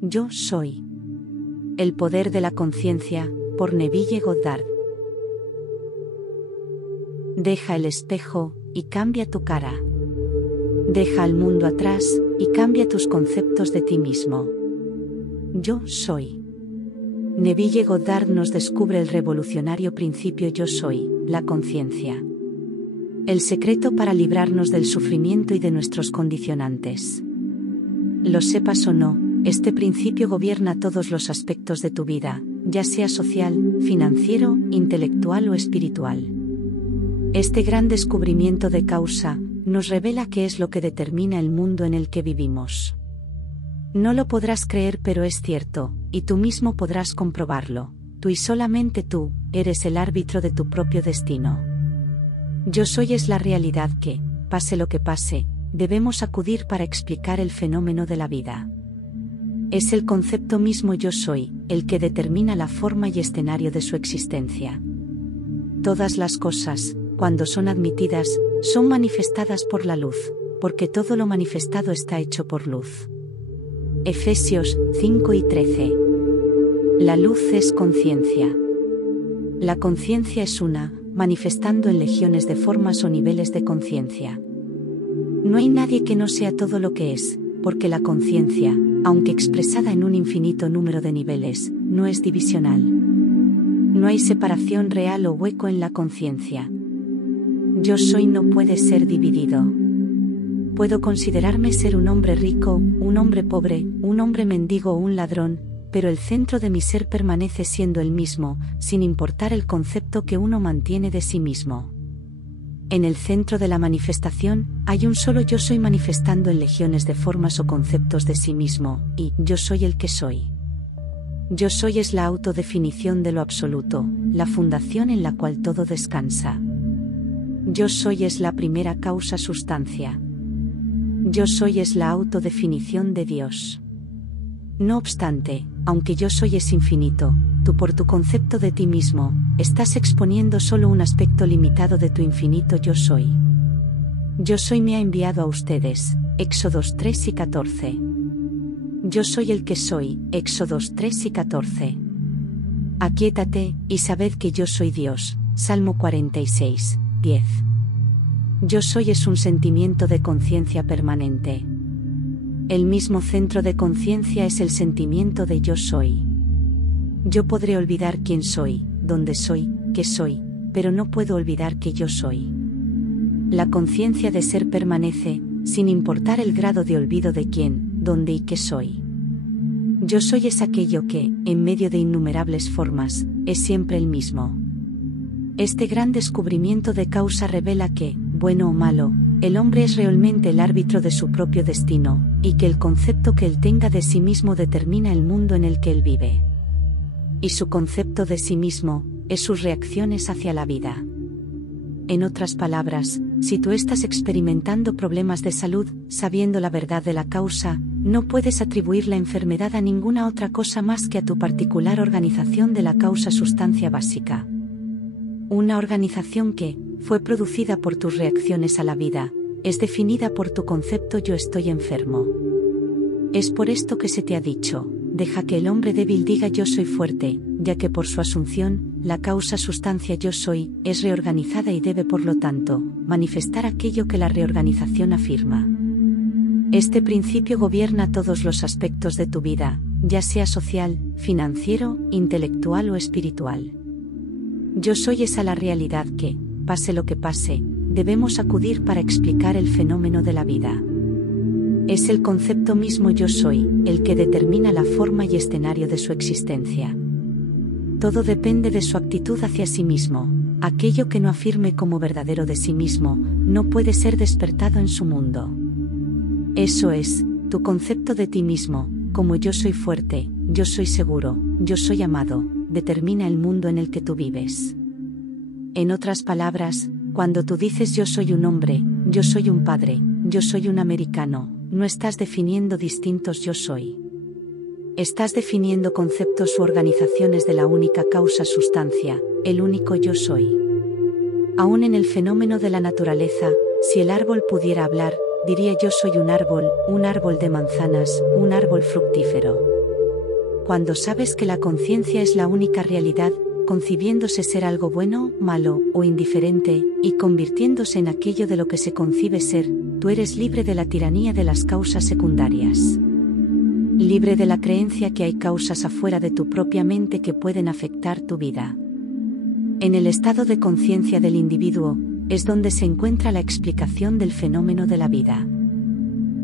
Yo soy. El poder de la conciencia, por Neville Goddard. Deja el espejo y cambia tu cara. Deja al mundo atrás y cambia tus conceptos de ti mismo. Yo soy. Neville Goddard nos descubre el revolucionario principio yo soy, la conciencia. El secreto para librarnos del sufrimiento y de nuestros condicionantes. Lo sepas o no, este principio gobierna todos los aspectos de tu vida, ya sea social, financiero, intelectual o espiritual. Este gran descubrimiento de causa nos revela qué es lo que determina el mundo en el que vivimos. No lo podrás creer, pero es cierto, y tú mismo podrás comprobarlo. Tú y solamente tú eres el árbitro de tu propio destino. Yo soy es la realidad que, pase lo que pase, debemos acudir para explicar el fenómeno de la vida. Es el concepto mismo yo soy, el que determina la forma y escenario de su existencia. Todas las cosas, cuando son admitidas, son manifestadas por la luz, porque todo lo manifestado está hecho por luz. Efesios 5:13. La luz es conciencia. La conciencia es una, manifestando en legiones de formas o niveles de conciencia. No hay nadie que no sea todo lo que es, porque la conciencia, aunque expresada en un infinito número de niveles, no es divisional. No hay separación real o hueco en la conciencia. Yo soy no puede ser dividido. Puedo considerarme ser un hombre rico, un hombre pobre, un hombre mendigo o un ladrón, pero el centro de mi ser permanece siendo el mismo, sin importar el concepto que uno mantiene de sí mismo. En el centro de la manifestación, hay un solo yo soy manifestando en legiones de formas o conceptos de sí mismo, y yo soy el que soy. Yo soy es la autodefinición de lo absoluto, la fundación en la cual todo descansa. Yo soy es la primera causa sustancia. Yo soy es la autodefinición de Dios. No obstante, aunque yo soy es infinito, tú por tu concepto de ti mismo, estás exponiendo solo un aspecto limitado de tu infinito yo soy. Yo soy me ha enviado a ustedes, Éxodos 3 y 14. Yo soy el que soy, Éxodos 3 y 14. Aquíétate, y sabed que yo soy Dios, Salmo 46, 10. Yo soy es un sentimiento de conciencia permanente. El mismo centro de conciencia es el sentimiento de yo soy. Yo podré olvidar quién soy, dónde soy, qué soy, pero no puedo olvidar que yo soy. La conciencia de ser permanece, sin importar el grado de olvido de quién, dónde y qué soy. Yo soy es aquello que, en medio de innumerables formas, es siempre el mismo. Este gran descubrimiento de causa revela que, bueno o malo, el hombre es realmente el árbitro de su propio destino, y que el concepto que él tenga de sí mismo determina el mundo en el que él vive. Y su concepto de sí mismo, es sus reacciones hacia la vida. En otras palabras, si tú estás experimentando problemas de salud, sabiendo la verdad de la causa, no puedes atribuir la enfermedad a ninguna otra cosa más que a tu particular organización de la causa sustancia básica. Una organización que, fue producida por tus reacciones a la vida, es definida por tu concepto yo estoy enfermo. Es por esto que se te ha dicho, deja que el hombre débil diga yo soy fuerte, ya que por su asunción, la causa sustancia yo soy, es reorganizada y debe por lo tanto, manifestar aquello que la reorganización afirma. Este principio gobierna todos los aspectos de tu vida, ya sea social, financiero, intelectual o espiritual. Yo soy esa la realidad que, pase lo que pase, debemos acudir para explicar el fenómeno de la vida. Es el concepto mismo yo soy, el que determina la forma y escenario de su existencia. Todo depende de su actitud hacia sí mismo. Aquello que no afirme como verdadero de sí mismo, no puede ser despertado en su mundo. Eso es, tu concepto de ti mismo, como yo soy fuerte, yo soy seguro, yo soy amado, determina el mundo en el que tú vives. En otras palabras, cuando tú dices yo soy un hombre, yo soy un padre, yo soy un americano, no estás definiendo distintos yo soy. Estás definiendo conceptos u organizaciones de la única causa sustancia, el único yo soy. Aún en el fenómeno de la naturaleza, si el árbol pudiera hablar, diría yo soy un árbol de manzanas, un árbol fructífero. cuando sabes que la conciencia es la única realidad, concibiéndose ser algo bueno, malo o indiferente, y convirtiéndose en aquello de lo que se concibe ser, tú eres libre de la tiranía de las causas secundarias. Libre de la creencia que hay causas afuera de tu propia mente que pueden afectar tu vida. En el estado de conciencia del individuo, es donde se encuentra la explicación del fenómeno de la vida.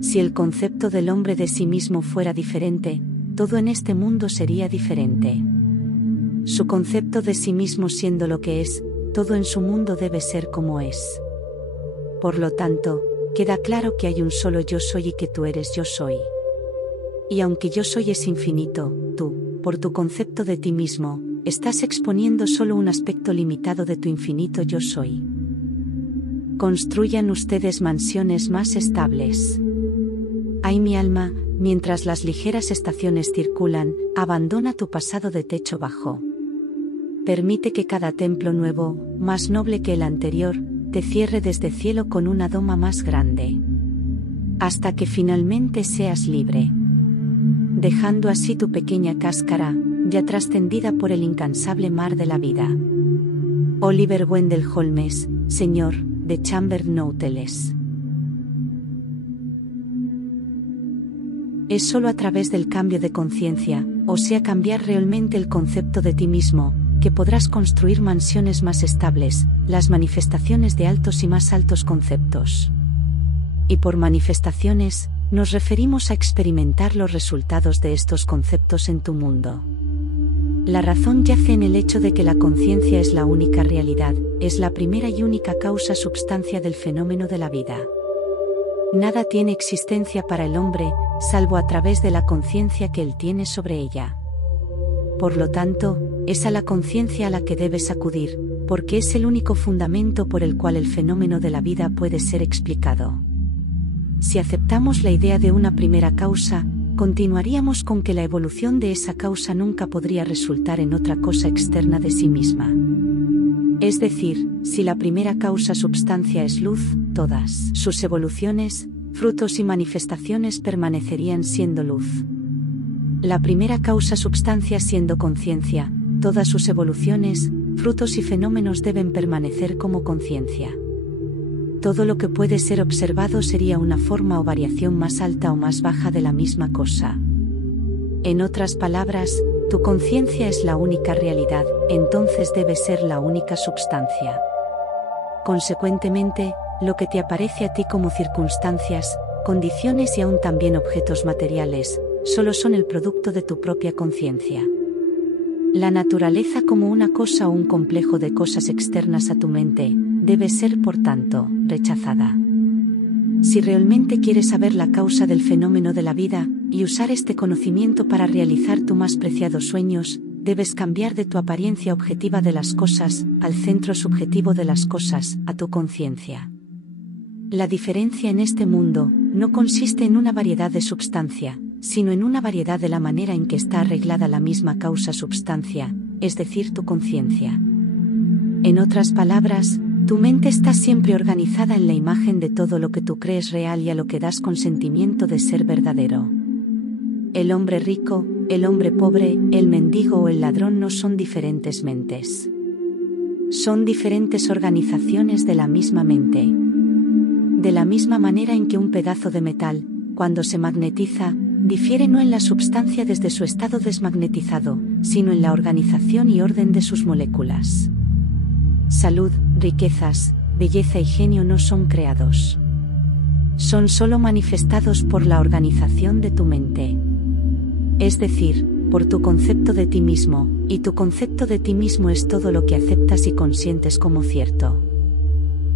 Si el concepto del hombre de sí mismo fuera diferente, todo en este mundo sería diferente. Su concepto de sí mismo siendo lo que es, todo en su mundo debe ser como es. Por lo tanto, queda claro que hay un solo yo soy y que tú eres yo soy. Y aunque yo soy es infinito, tú, por tu concepto de ti mismo, estás exponiendo solo un aspecto limitado de tu infinito yo soy. Construyan ustedes mansiones más estables. Ay mi alma, mientras las ligeras estaciones circulan, abandona tu pasado de techo bajo. Permite que cada templo nuevo, más noble que el anterior, te cierre desde cielo con una doma más grande. Hasta que finalmente seas libre. Dejando así tu pequeña cáscara, ya trascendida por el incansable mar de la vida. Oliver Wendell Holmes, Señor, de Chamber Hoteles. Es solo a través del cambio de conciencia, o sea cambiar realmente el concepto de ti mismo, que podrás construir mansiones más estables, las manifestaciones de altos y más altos conceptos. Y por manifestaciones, nos referimos a experimentar los resultados de estos conceptos en tu mundo. La razón yace en el hecho de que la conciencia es la única realidad, es la primera y única causa substancia del fenómeno de la vida. Nada tiene existencia para el hombre, salvo a través de la conciencia que él tiene sobre ella. Por lo tanto, es a la conciencia a la que debes acudir, porque es el único fundamento por el cual el fenómeno de la vida puede ser explicado. Si aceptamos la idea de una primera causa, continuaríamos con que la evolución de esa causa nunca podría resultar en otra cosa externa de sí misma. Es decir, si la primera causa substancia es luz, todas sus evoluciones, frutos y manifestaciones permanecerían siendo luz. La primera causa substancia siendo conciencia, todas sus evoluciones, frutos y fenómenos deben permanecer como conciencia. Todo lo que puede ser observado sería una forma o variación más alta o más baja de la misma cosa. En otras palabras, tu conciencia es la única realidad, entonces debe ser la única substancia. Consecuentemente, lo que te aparece a ti como circunstancias, condiciones y aún también objetos materiales, solo son el producto de tu propia conciencia. La naturaleza como una cosa o un complejo de cosas externas a tu mente, debe ser por tanto, rechazada. Si realmente quieres saber la causa del fenómeno de la vida, y usar este conocimiento para realizar tus más preciados sueños, debes cambiar de tu apariencia objetiva de las cosas, al centro subjetivo de las cosas, a tu conciencia. La diferencia en este mundo, no consiste en una variedad de substancia, sino en una variedad de la manera en que está arreglada la misma causa-substancia, es decir, tu conciencia. En otras palabras, tu mente está siempre organizada en la imagen de todo lo que tú crees real y a lo que das consentimiento de ser verdadero. El hombre rico, el hombre pobre, el mendigo o el ladrón no son diferentes mentes. Son diferentes organizaciones de la misma mente. De la misma manera en que un pedazo de metal, cuando se magnetiza, difiere no en la substancia desde su estado desmagnetizado, sino en la organización y orden de sus moléculas. Salud, riquezas, belleza y genio no son creados. Son solo manifestados por la organización de tu mente. Es decir, por tu concepto de ti mismo, y tu concepto de ti mismo es todo lo que aceptas y consientes como cierto.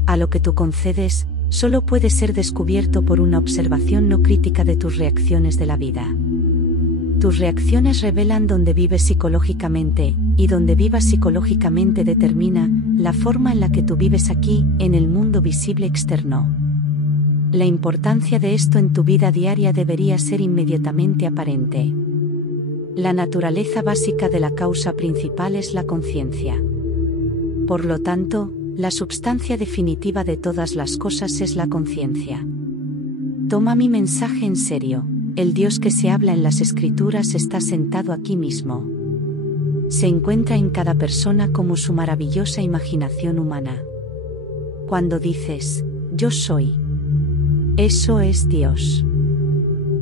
A lo que tú concedes, solo puede ser descubierto por una observación no crítica de tus reacciones de la vida. Tus reacciones revelan dónde vives psicológicamente, y donde vivas psicológicamente determina la forma en la que tú vives aquí, en el mundo visible externo. La importancia de esto en tu vida diaria debería ser inmediatamente aparente. La naturaleza básica de la causa principal es la conciencia. Por lo tanto, la substancia definitiva de todas las cosas es la conciencia. Toma mi mensaje en serio, El Dios que se habla en las Escrituras está sentado aquí mismo. Se encuentra en cada persona como su maravillosa imaginación humana. Cuando dices, yo soy, eso es Dios.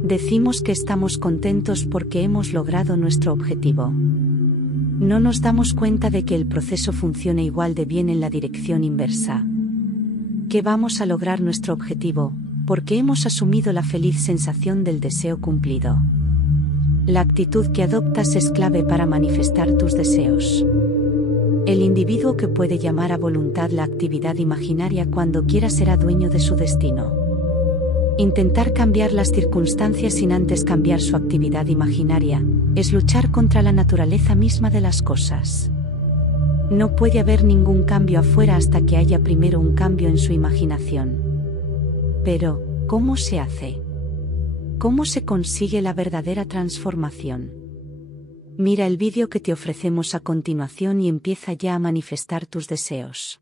Decimos que estamos contentos porque hemos logrado nuestro objetivo. No nos damos cuenta de que el proceso funciona igual de bien en la dirección inversa. Que vamos a lograr nuestro objetivo, porque hemos asumido la feliz sensación del deseo cumplido. La actitud que adoptas es clave para manifestar tus deseos. El individuo que puede llamar a voluntad la actividad imaginaria cuando quiera será dueño de su destino. Intentar cambiar las circunstancias sin antes cambiar su actividad imaginaria, es luchar contra la naturaleza misma de las cosas. No puede haber ningún cambio afuera hasta que haya primero un cambio en su imaginación. Pero, ¿cómo se hace? ¿Cómo se consigue la verdadera transformación? Mira el vídeo que te ofrecemos a continuación y empieza ya a manifestar tus deseos.